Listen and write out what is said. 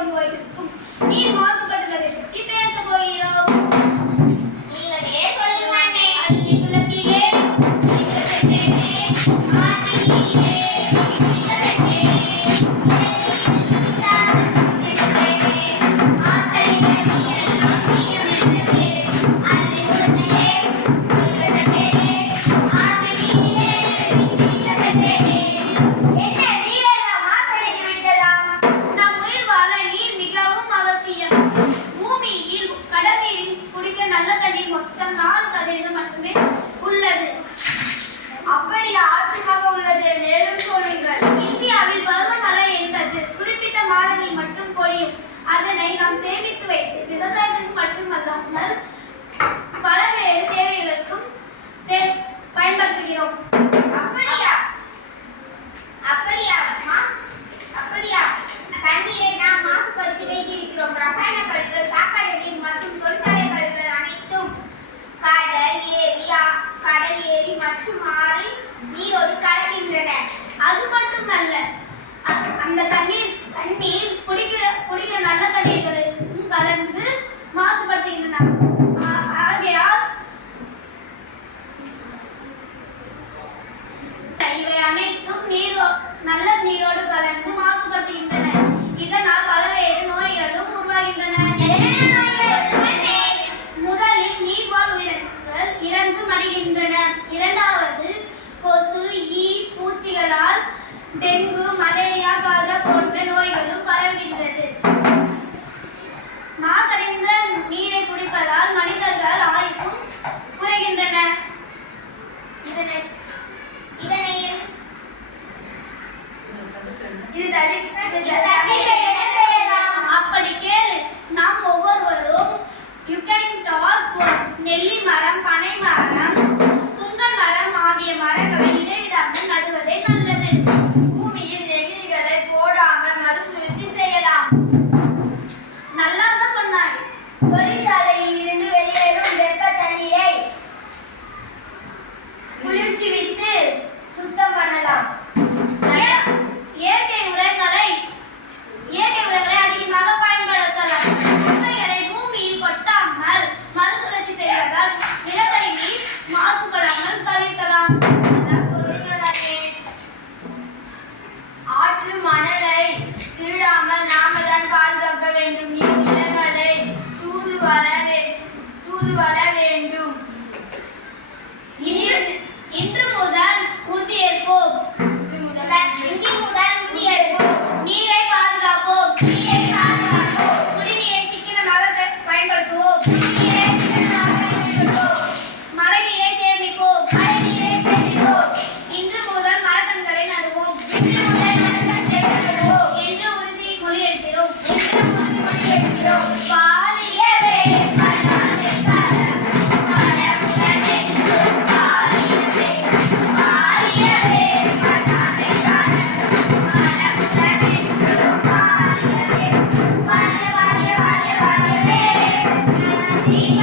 பங்கு வகிக்கும் நீர் மாசுபட்டுள்ளதை பற்றி பேச போகிறோம். நீங்களே சொல்லுங்க அண்ணே. அள்ளி குளத்திலே மொத்தம் 4% மட்டுமே உள்ளது. அப்படியா? ஆச்சரியமாக உள்ளது. மேலும் சொல்லுங்கள். இந்தியாவில் பருவமழை என்பது குறிப்பிட்ட மாதங்களில் மட்டும் பொழியும். அதனை நாம் சேமித்து வைத்து விவசாயத்துக்கு மட்டுமல்லாமல் பல்வேறு தேவைகளுக்கும் பயன்படுத்துகிறோம். அப்படியா? தண்ணீரை நாம் மாசுபடுத்தி வைத்திருக்கிறோம். ரசாயன கழிவுகள், சாக்கடை நீர் மற்றும் தொழிற்சாலை கழிவுகள் அனைத்தும் கடல், ஏரி மற்றும் ஆறு நீரோடு கலக்கின்றன. அது மட்டுமல்ல, அந்த தண்ணீர் குடிக்கிற நல்ல தண்ணீர்களும் கலந்து மாசுபடுத்துகின்றன. ஆகையால் இவை அனைத்தும் நல்ல நீரோடு கலந்து மாசுபடுத்துகின்றன. இதனால் பல்வேறு நோய்களும் உருவாகின்றன. முதலில் நீர்வாழ் உயிரினங்கள் இறந்து மடிகின்றன. இரண்டாவது, கொசு, ஈ, பூச்சிகளால் டெங்கு, மலேரியா, காலரா போன்ற நோய்களும் பரவுகின்றது. மாசடைந்த நீரை குடிப்பதால் மனிதர்கள் ஆயுசும் குறைகின்றன. அப்படி கேளு. நாம் ஒவ்வொருவரும் யூகலிப்டஸ், நெல்லி மரம், பனை மரம், புங்கல் மரம் ஆகிய மரங்களை இடைவிடாமல் நடுவதே நல்லது. பூமியில் நெகிழிகளை போடாமல் மறுசுழற்சி செய்யலாம். நல்லாக சொன்னாய். தொழிற்சாலையில் இருந்து வெளியேறும் வெப்ப தண்ணீரை குளிர்ச்சி விட்டு சுத்தம் பண்ணலாம். இயற்கை உரங்களை அதிகமாக பயன்படுத்தலாம். குப்பைகளை பூமியில் கொட்டாமல் மறுசுழற்சி செய்வதால் நிலத்தடி நீர் மாசுபடாமல் தவிர்க்கலாம். ஆற்று மணலை திருடாமல் நாம தான் பாதுகாக்க வேண்டும். நிலங்களை தூது வர வேண்டும். இன்று முதல் உறுதியேற்போம். நீரை பாதுகாப்போம். குடிநீரை சிக்கனமாக பயன்படுத்துவோம். மழை நீரை சேமிப்போம். இன்று முதல் மரக்கன்றுகளை நடுவோம். என்று உறுதிமொழி எடுக்கிறோம். Yeah.